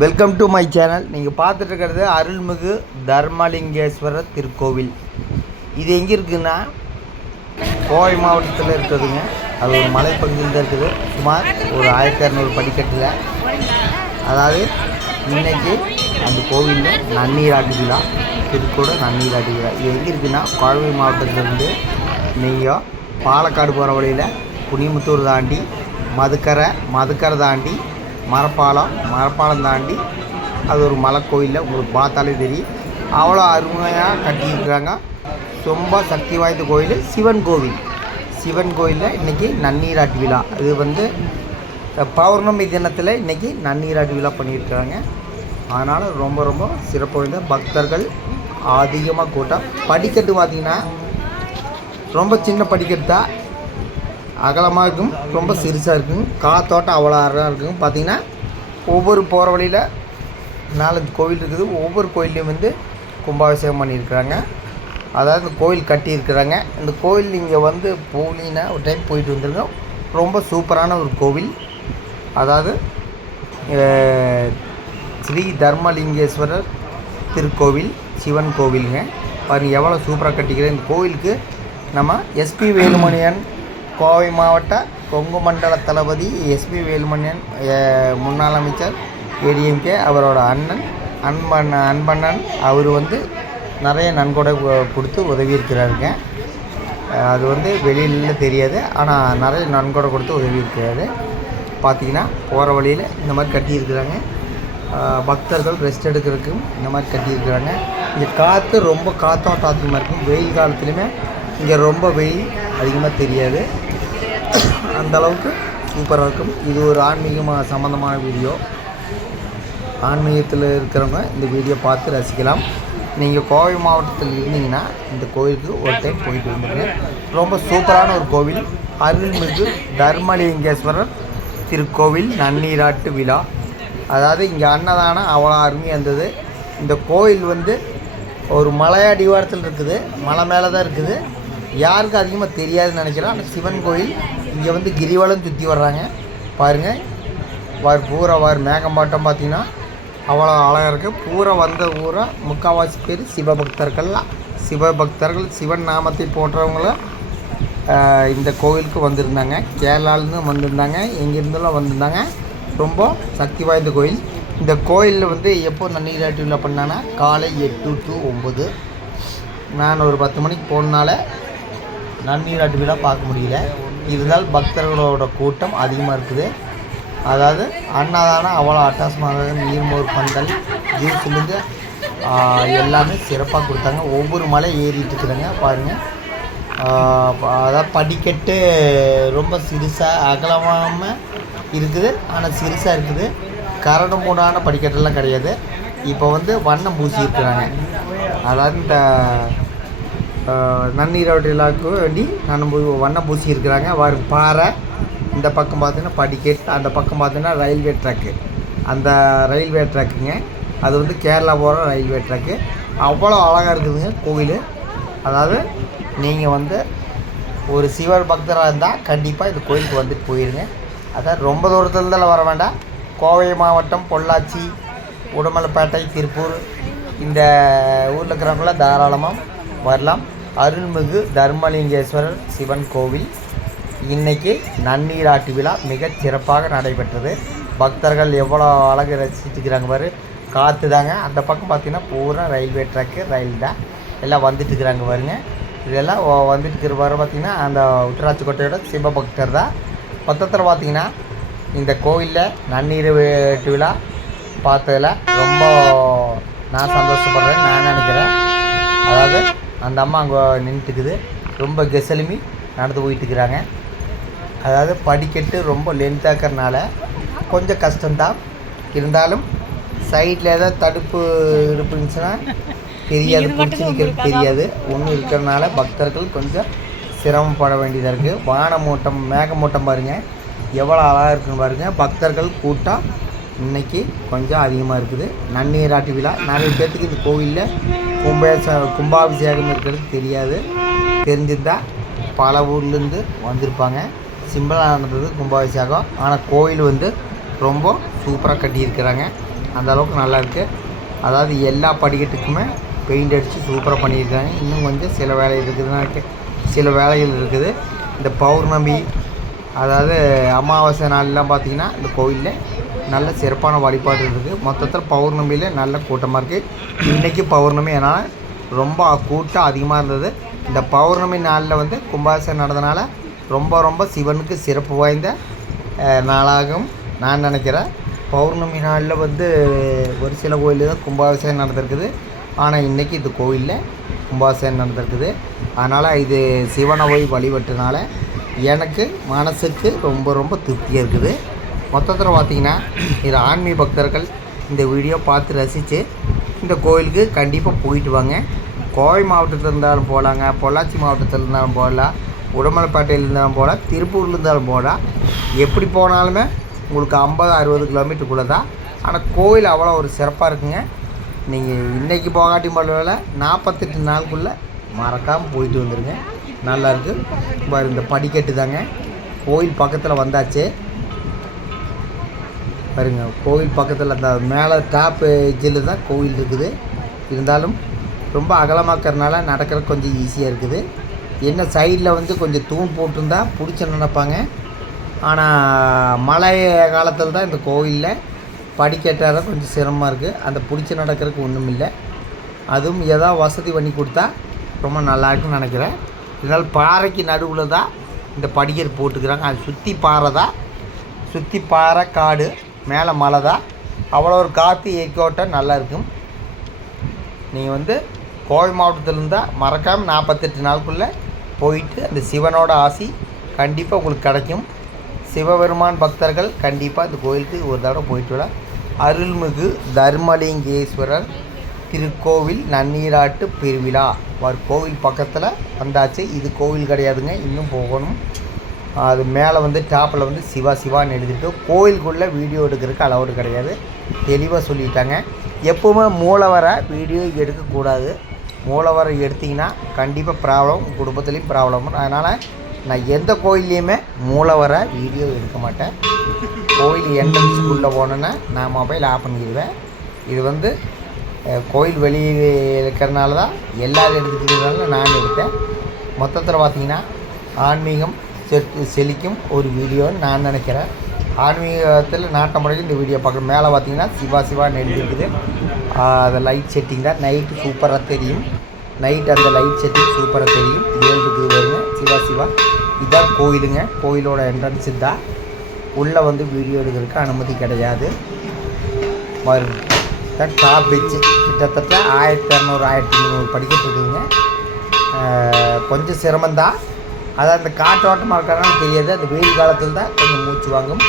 Welcome to my channel. நீங்கள் பார்த்துட்டு இருக்கிறது அருள்மிகு தர்மலிங்கேஸ்வரர் திருக்கோவில். இது எங்கே இருக்குதுன்னா கோவை மாவட்டத்தில் இருக்குதுங்க. அது ஒரு மலைப்பகுதியில் தான் இருக்குது. சுமார் ஒரு 1200 படிக்கட்டில். அதாவது இன்றைக்கி அந்த கோவிலில் நன்னீராட்டு விழா, திருக்கூட நன்னீராட்டு விழா. இது எங்கே இருக்குதுன்னா கோவை மாவட்டத்திலேருந்து நீங்கள் பாலக்காடு போகிற வழியில் குனிமுத்தூர் தாண்டி மதுக்கரை தாண்டி மரப்பாலம் தாண்டி அது ஒரு மலை கோயிலில் உங்களுக்கு பார்த்தாலே தெரியும். அவ்வளோ அருமையாக கட்டியிருக்கிறாங்க. ரொம்ப சக்தி வாய்ந்த கோயில் சிவன் கோயிலில் இன்றைக்கி நன்னீராட்டு விழா. இது பௌர்ணமி தினத்தில் இன்றைக்கி நன்னீராட்டு விழா பண்ணியிருக்கிறாங்க. அதனால் ரொம்ப சிறப்பு வாய்ந்த பக்தர்கள் அதிகமாக கூட்டம். படிக்கட்டு பார்த்திங்கன்னா ரொம்ப சின்ன படிக்கட்டு தான், அகலமாக இருக்கும், ரொம்ப சிறுசாக இருக்குங்க. காத்தோட்டம் அவ்வளோ அழகாக இருக்குங்க. பார்த்திங்கன்னா ஒவ்வொரு போகிற வழியில் 4 கோவில் இருக்குது. ஒவ்வொரு கோயிலையும் கும்பாபிஷேகம் பண்ணியிருக்கிறாங்க. அதாவது இந்த கோயில் கட்டியிருக்கிறாங்க. இந்த கோயில் நீங்கள் போனீங்கன்னா ஒரு டைம் போயிட்டு வந்துருங்க. ரொம்ப சூப்பரான ஒரு கோவில். அதாவது ஸ்ரீ தர்மலிங்கேஸ்வரர் திருக்கோவில், சிவன் கோவிலுங்க. பாருங்கள் எவ்வளோ சூப்பராக கட்டிக்கிறேன். இந்த கோவிலுக்கு நம்ம எஸ்பி வேலுமணியன், கோவை மாவட்ட கொங்கு மண்டல தளபதி எஸ்பி வேலுமணியன், முன்னாள் அமைச்சர் ஏடிஎம்கே, அவரோட அன்பண்ணன் அவர் நிறைய நன்கொடை கொடுத்து உதவி இருக்கிறாருங்க. அது வெளியில் தெரியாது, ஆனால் நிறைய நன்கொடை கொடுத்து உதவி இருக்கிறாரு. பார்த்திங்கன்னா போகிற வழியில் இந்த மாதிரி கட்டியிருக்கிறாங்க. பக்தர்கள் ரெஸ்ட் எடுக்கிறதுக்கும் இந்த மாதிரி கட்டியிருக்கிறாங்க. இங்கே காற்று ரொம்ப காற்றோட்டம் அதிகமாக இருக்கும். வெயில் காலத்துலையுமே இங்கே ரொம்ப வெயில் அதிகமாக தெரியாது. அந்தளவுக்கு சூப்பராக இருக்கும். இது ஒரு ஆன்மீகமாக சம்மந்தமான வீடியோ. ஆன்மீகத்தில் இருக்கிறவங்க இந்த வீடியோ பார்த்து ரசிக்கலாம். நீங்கள் கோவை மாவட்டத்தில் இருந்தீங்கன்னா இந்த கோவிலுக்கு ஒரு டைம் போயிட்டு வந்துடுங்க. ரொம்ப சூப்பரான ஒரு கோவில். அருள்மிகு தர்மலிங்கேஸ்வரர் திருக்கோவில் நன்னீராட்டு விழா. அதாவது இங்கே அன்னதானம் அவ்வளோ அருமையாக இருந்தது. இந்த கோவில் ஒரு மலை அடிவாரத்தில் இருக்குது, மலை மேலே தான் இருக்குது. யாருக்கும் அதிகமாக தெரியாதுன்னு நினைக்கிறோம். ஆனால் சிவன் கோயில் இங்கே கிரிவலம் சுற்றி வர்றாங்க. பாருங்கள், பூரா மேகம்பாட்டம் பார்த்திங்கன்னா அவ்வளோ அழகாக இருக்குது. பூரா முக்கால்வாசி பேர் சிவபக்தர்கள் சிவன் நாமத்தை போன்றவங்கள இந்த கோவிலுக்கு வந்திருந்தாங்க. கேரளாவிலேருந்து வந்திருந்தாங்க, எங்கேருந்தெல்லாம் வந்திருந்தாங்க. ரொம்ப சக்தி வாய்ந்த கோயில். இந்த கோயிலில் எப்போ நன்னீராட்டு விழா பண்ணாங்கன்னா காலை 8 to 9. நான் ஒரு 10 மணிக்கு போனால நன்னீராட்டு விழா பார்க்க முடியல. இருந்தால் பக்தர்களோட கூட்டம் அதிகமாக இருக்குது. அதாவது அன்னதானம் அவ்வளோ அட்டாசமாக, நீர்மோர் பந்தல், ஜூஸ்லேருந்து எல்லாமே சிறப்பாக கொடுத்தாங்க. ஒவ்வொரு மலை ஏறிட்டு இருக்கிறாங்க. பாருங்கள், அதாவது படிக்கட்டு ரொம்ப சிறுசாக அகலமாக இருக்குது, ஆனால் சிறுசாக இருக்குது. கரடு மூடான படிக்கட்டெல்லாம் கிடையாது. இப்போ வண்ணம் பூசி இருக்கிறாங்க. அதாவது இந்த நன்னீராட்டு விழாவுக்கு வேண்டி வண்ணம் பூசி இருக்கிறாங்க. பாறை இந்த பக்கம் பார்த்தீங்கன்னா படிக்கட்டு, அந்த பக்கம் பார்த்தீங்கன்னா ரயில்வே ட்ராக்கு. அந்த ரயில்வே ட்ராக்குங்க, அது கேரளா போகிற ரயில்வே ட்ராக்கு. அவ்வளோ அழகாக இருக்குதுங்க கோவில். அதாவது நீங்கள் ஒரு சிவர் பக்தராக இருந்தால் கண்டிப்பாக இந்த கோயிலுக்கு போயிடுங்க. அதாவது ரொம்ப தூரத்துலேருந்தெல்லாம் வர வேண்டாம். கோவை மாவட்டம், பொள்ளாச்சி, உடுமலைப்பேட்டை, திருப்பூர் இந்த ஊரில் இருக்கிறவங்களாம் தாராளமாக வரலாம். அருள்மிகு தர்மலிங்கேஸ்வரர் சிவன் கோவில் இன்றைக்கி நன்னீராட்டு விழா மிகச் சிறப்பாக நடைபெற்றது. பக்தர்கள் எவ்வளோ அழகு ரசிச்சுக்கிறாங்க பாரு. காற்று தாங்க. அந்த பக்கம் பார்த்திங்கன்னா பூரா ரயில்வே ட்ராக்கு, ரயில் தான் எல்லாம் வந்துட்டுருக்குறாங்க பாருங்க. இதெல்லாம் வந்துட்டுருக்கிற பாரு. பார்த்திங்கன்னா அந்த உத்தராட்சிக்கோட்டையோட சிவபக்தர் தான். மொத்தத்தில் பார்த்திங்கன்னா இந்த கோவிலில் நன்னீராட்டு விழா பார்த்ததில் ரொம்ப நான் சந்தோஷப்படுறேன். நான் நினைக்கிறேன், அதாவது அந்த அம்மா அங்கே நின்றுட்டுக்குது, ரொம்ப கெசலுமி நடந்து போயிட்டுருக்குறாங்க. அதாவது படிக்கட்டு ரொம்ப லென்த்தாக்கிறனால கொஞ்சம் கஷ்டம்தான். இருந்தாலும் சைடில் ஏதாவது தடுப்பு இருந்துச்சுன்னா தெரியாது, பிடிச்சி நிற்கிறது தெரியாது. ஒன்று இருக்கிறனால பக்தர்கள் கொஞ்சம் சிரமப்பட வேண்டியதாக இருக்குது. மேகமூட்டம் பாருங்கள் எவ்வளோ அழகாக இருக்குன்னு பாருங்கள். பக்தர்கள் கூட்டம் இன்றைக்கி கொஞ்சம் அதிகமாக இருக்குது. நன்னீராட்டு விழா நிறைய பேர்த்துக்கு இந்த கோவிலில் கும்பாபிஷேகம் இருக்கிறது தெரியாது. தெரிஞ்சிருந்தால் பல ஊர்லேருந்து வந்திருப்பாங்க. சிம்பிளாக நடந்தது கும்பாபிஷேகம். ஆனால் கோயில் ரொம்ப சூப்பராக கட்டியிருக்கிறாங்க. அந்த அளவுக்கு நல்லா இருக்குது. அதாவது எல்லா படிக்கட்டுக்குமே பெயிண்ட் அடித்து சூப்பராக பண்ணியிருக்காங்க. இன்னும் கொஞ்சம் சில வேலைகள் இருக்குதுன்னா சில வேலைகள் இருக்குது. இந்த பௌர்ணமி அதாவது அமாவாசை நாள்லாம் பார்த்திங்கன்னா இந்த கோயிலில் நல்ல சிறப்பான வழிபாடு இருக்குது. மொத்தத்தில் பௌர்ணமியில் நல்ல கூட்டமாக இருக்குது. இன்றைக்கி பௌர்ணமி அதனால் ரொம்ப கூட்டம் அதிகமாக இருந்தது. இந்த பௌர்ணமி நாளில் வந்து கும்பாபிஷேகம் நடந்தனால ரொம்ப சிவனுக்கு சிறப்பு வாய்ந்த நாளாகவும் நான் நினைக்கிறேன். பௌர்ணமி நாளில் வந்து ஒரு சில கோயிலில் தான் கும்பாபிஷேகம் நடந்திருக்குது. ஆனால் இன்றைக்கி இந்த கோயிலில் கும்பாபிஷேகம் நடந்திருக்குது. அதனால் இது சிவனை போய் வழிபட்டனால எனக்கு மனசுக்கு ரொம்ப திருப்தியாக இருக்குது. மொத்தத்தில் பார்த்திங்கன்னா இது ஆன்மீக பக்தர்கள் இந்த வீடியோ பார்த்து ரசித்து இந்த கோயிலுக்கு கண்டிப்பாக போயிட்டு வாங்க. கோவை மாவட்டத்தில் இருந்தாலும் போகலாங்க, பொள்ளாச்சி மாவட்டத்தில் இருந்தாலும் போகலாம், உடுமலைப்பேட்டையில் இருந்தாலும் போகலாம், திருப்பூரில் இருந்தாலும் போகலாம். எப்படி போனாலுமே உங்களுக்கு 50-60 கிலோமீட்டருக்குள்ளே தான். ஆனால் கோயில் அவ்வளோ ஒரு சிறப்பாக இருக்குங்க. நீங்கள் இன்றைக்கி போகாட்டி பரவாயில்ல, 48 நாளுக்குள்ளே மறக்காமல் போயிட்டு வந்துடுங்க. நல்லாயிருக்கு. இந்த படிக்கட்டு தாங்க கோயில் பக்கத்தில் வந்தாச்சு பாருங்க. கோயில் பக்கத்தில் அந்த மேலே டாப்பு எஜ்ஜில் தான் கோயில் இருக்குது. இருந்தாலும் ரொம்ப அகலமாக்கிறதுனால நடக்கிறதுக்கு கொஞ்சம் ஈஸியாக இருக்குது. என்ன சைடில் வந்து கொஞ்சம் தூண் போட்டிருந்தா பிடிச்ச நினைப்பாங்க. ஆனால் மழை காலத்தில் தான் இந்த கோயிலில் படிக்கட்டாக கொஞ்சம் சிரமமாக இருக்குது. அந்த பிடிச்சி நடக்கிறதுக்கு ஒன்றும் இல்லை. அதுவும் ஏதாவது வசதி பண்ணி கொடுத்தா ரொம்ப நல்லாயிருக்குன்னு நினைக்கிறேன். இதனால் பாறைக்கு நடுவில் தான் இந்த படிக்கட்டு போட்டுக்கிறாங்க. அது சுற்றி பாறை காடு, மேலே மலை தான். அவ்வளோ ஒரு காற்று இயக்கோட்டம் நல்லா இருக்கும். நீங்கள் வந்து கோவை மாவட்டத்தில் இருந்தால் மறக்காமல் 48 நாளுக்குள்ளே போயிட்டு அந்த சிவனோட ஆசி கண்டிப்பாக உங்களுக்கு கிடைக்கும். சிவபெருமான் பக்தர்கள் கண்டிப்பாக இந்த கோயிலுக்கு ஒரு தடவை போயிட்டு விட. அருள்மிகு தர்மலிங்கேஸ்வரர் திருக்கோவில் நன்னீராட்டு பெருவிழா கோவில் பக்கத்தில் வந்தாச்சு. இது கோவில் கிடையாதுங்க, இன்னும் போகணும். அது மேலே வந்து டாப்பில் வந்து சிவான்னு எழுதிட்டு கோயிலுக்குள்ளே வீடியோ எடுக்கிறதுக்கு அலவுடு கிடையாது, தெளிவாக சொல்லிட்டாங்க. எப்போவுமே மூலவரை வீடியோ எடுக்கக்கூடாது. மூலவரை எடுத்திங்கன்னா கண்டிப்பாக ப்ராப்ளம், உங்கள் குடும்பத்துலேயும் ப்ராப்ளம். அதனால் நான் எந்த கோயில்லையுமே மூலவரை வீடியோ எடுக்க மாட்டேன். கோயில் என்ட்ரன்ஸ்குள்ளே போனோன்னா நான் மொபைல் ஆஃப் பண்ணிடுவேன். இது வந்து கோயில் வெளியே இருக்கிறனால தான் எல்லோரும் எடுத்துக்கிறதுனால நான் எடுத்தேன். மொத்தத்தில் பார்த்திங்கன்னா ஆன்மீகம் செழிக்கும் ஒரு வீடியோன்னு நான் நினைக்கிறேன். ஆன்மீகத்தில் நாட்டம் முறைக்கு இந்த வீடியோ பார்க்குறேன். மேலே பார்த்திங்கன்னா சிவான்னு எழுதியிருக்குது. அது லைட் செட்டிங் தான். நைட்டு சூப்பராக தெரியும். நைட் அந்த லைட் செட்டிங் சூப்பராக தெரியும். இருக்குது வருங்க சிவா. இதுதான் கோயிலுங்க. கோயிலோட என்ட்ரன்ஸ் தான். உள்ளே வந்து வீடியோ எடுக்கிறதுக்கு அனுமதி கிடையாது. வரும் டாப் வச்சு கிட்டத்தட்ட 1200-1300 படிக்கட்டு இருக்குதுங்க. கொஞ்சம் சிரமந்தான். அதாவது அந்த காற்றோட்டமாக இருக்கிறனால தெரியாது. அந்த வெயில் காலத்தில் தான் கொஞ்சம் மூச்சு வாங்கும்.